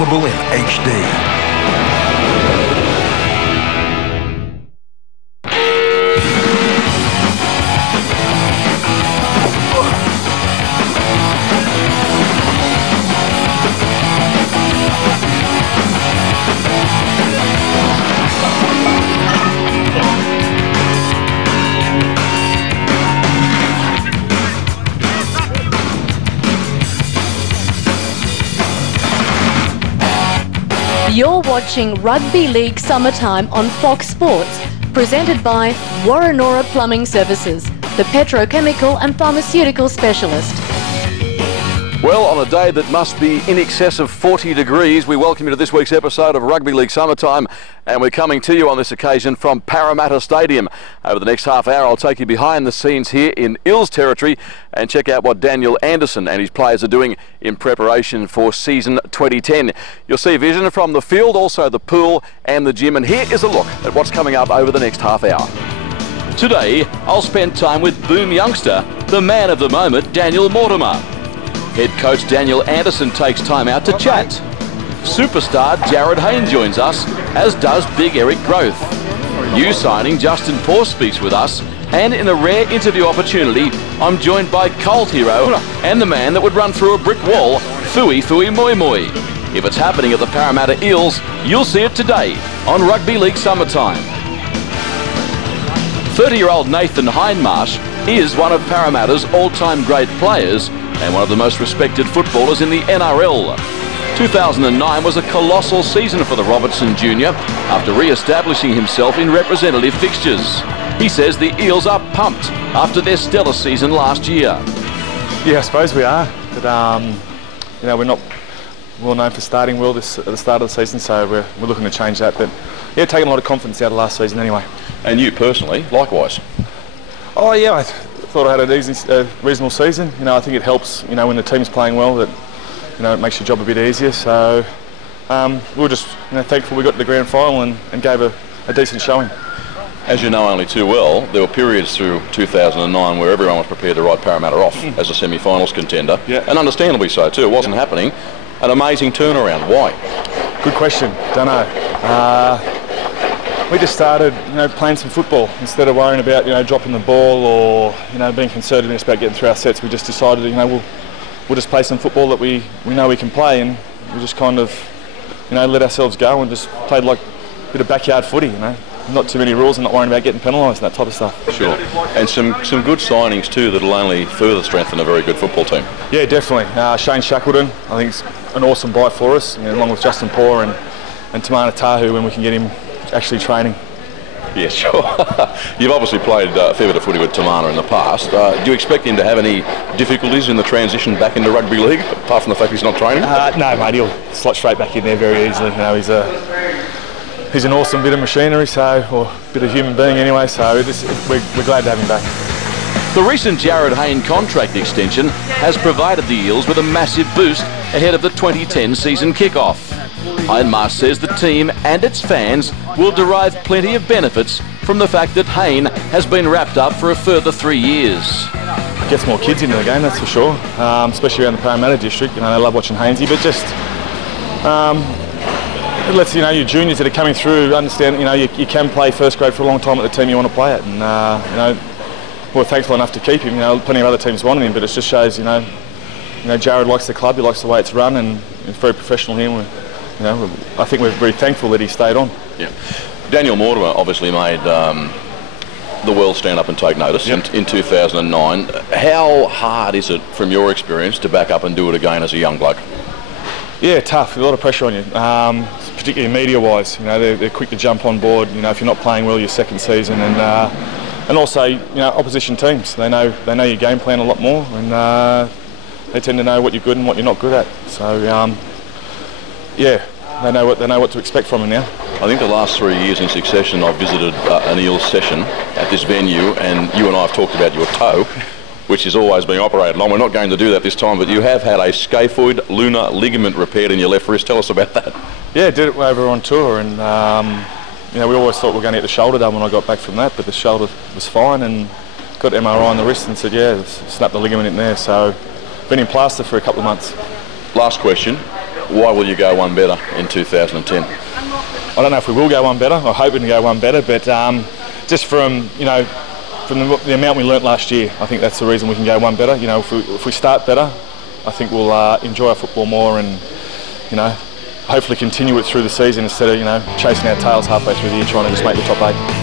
available in HD. You're watching Rugby League Summertime on Fox Sports, presented by Warrenora Plumbing Services, the petrochemical and pharmaceutical specialist. Well, on a day that must be in excess of 40 degrees, we welcome you to this week's episode of Rugby League Summertime, and we're coming to you on this occasion from Parramatta Stadium. Over the next half hour, I'll take you behind the scenes here in Eels territory and check out what Daniel Anderson and his players are doing in preparation for season 2010. You'll see vision from the field, also the pool and the gym, and here is a look at what's coming up over the next half hour. Today, I'll spend time with boom youngster, the man of the moment, Daniel Mortimer. Head coach Daniel Anderson takes time out to chat. Superstar Jarryd Hayne joins us, as does Big Eric Growth. New signing Justin Poor speaks with us, and in a rare interview opportunity, I'm joined by cult hero and the man that would run through a brick wall, Fui Fui Moi Moi. If it's happening at the Parramatta Eels, you'll see it today on Rugby League Summertime. 30-year-old Nathan Hindmarsh is one of Parramatta's all-time great players and one of the most respected footballers in the NRL. 2009 was a colossal season for the Robertson Jr. after re-establishing himself in representative fixtures. He says the Eels are pumped after their stellar season last year. Yeah, I suppose we are, but you know, we're not well known for starting well at the start of the season, so we're looking to change that. But yeah, taking a lot of confidence out of last season anyway. And you personally, likewise? Oh yeah, I thought I had a reasonable season. You know, I think it helps, you know, when the team's playing well, that, you know, it makes your job a bit easier. So we were just, you know, thankful we got to the grand final and gave a decent showing. As you know only too well, there were periods through 2009 where everyone was prepared to write Parramatta off as a semi-finals contender, and understandably so too. It wasn't happening. An amazing turnaround. Why? Good question. Don't know. We just started, you know, playing some football instead of worrying about, you know, dropping the ball or, you know, being concerned about getting through our sets. We just decided, you know, we'll just play some football that we know we can play, and we just kind of, you know, let ourselves go and just played like a bit of backyard footy, you know. Not too many rules and not worrying about getting penalised and that type of stuff. Sure. And some good signings too that'll only further strengthen a very good football team. Yeah, definitely. Shane Shackleton, I think, is an awesome buy for us, you know, along with Justin Poor and Tamana Tahu when we can get him actually training. Yeah, sure. You've obviously played a fair bit of footy with Tamana in the past. Do you expect him to have any difficulties in the transition back into rugby league, apart from the fact he's not training? No, mate, he'll slot straight back in there very easily. You know, he's an awesome bit of machinery, or a bit of human being anyway, so we're glad to have him back. The recent Jarryd Hayne contract extension has provided the Eels with a massive boost ahead of the 2010 season kickoff. Hindmarsh says the team and its fans will derive plenty of benefits from the fact that Hayne has been wrapped up for a further 3 years. Gets more kids into the game, that's for sure, especially around the Parramatta district. You know, they love watching Hainesy, but just it lets, you know, your juniors that are coming through understand, you know, you can play first grade for a long time at the team you want to play at, and you know, we're thankful enough to keep him. You know, plenty of other teams wanted him, but it just shows, you know, Jarryd likes the club, he likes the way it's run, and it's very professional here. You know, I think we're very thankful that he stayed on. Yeah. Daniel Mortimer obviously made the world stand up and take notice in 2009. How hard is it, from your experience, to back up and do it again as a young bloke? Yeah, tough. A lot of pressure on you, particularly media-wise. You know, they're quick to jump on board. You know, if you're not playing well your second season, and also, you know, opposition teams. They know your game plan a lot more, and they tend to know what you're good and what you're not good at. So, yeah, they know what to expect from him now. I think the last 3 years in succession I've visited an Eels session at this venue, and you and I have talked about your toe, which is always being operated on. We're not going to do that this time, but you have had a scaphoid lunar ligament repaired in your left wrist. Tell us about that. Yeah, did it over on tour, and you know, we always thought we were going to get the shoulder done when I got back from that, but the shoulder was fine, and got MRI on the wrist and said, yeah, snapped the ligament in there, so been in plaster for a couple of months. Last question. Why will you go one better in 2010? I don't know if we will go one better. I'm hoping to go one better, but just from the amount we learnt last year, I think that's the reason we can go one better. You know, if we start better, I think we'll enjoy our football more, and hopefully continue it through the season instead of chasing our tails halfway through the year trying to just make the top 8.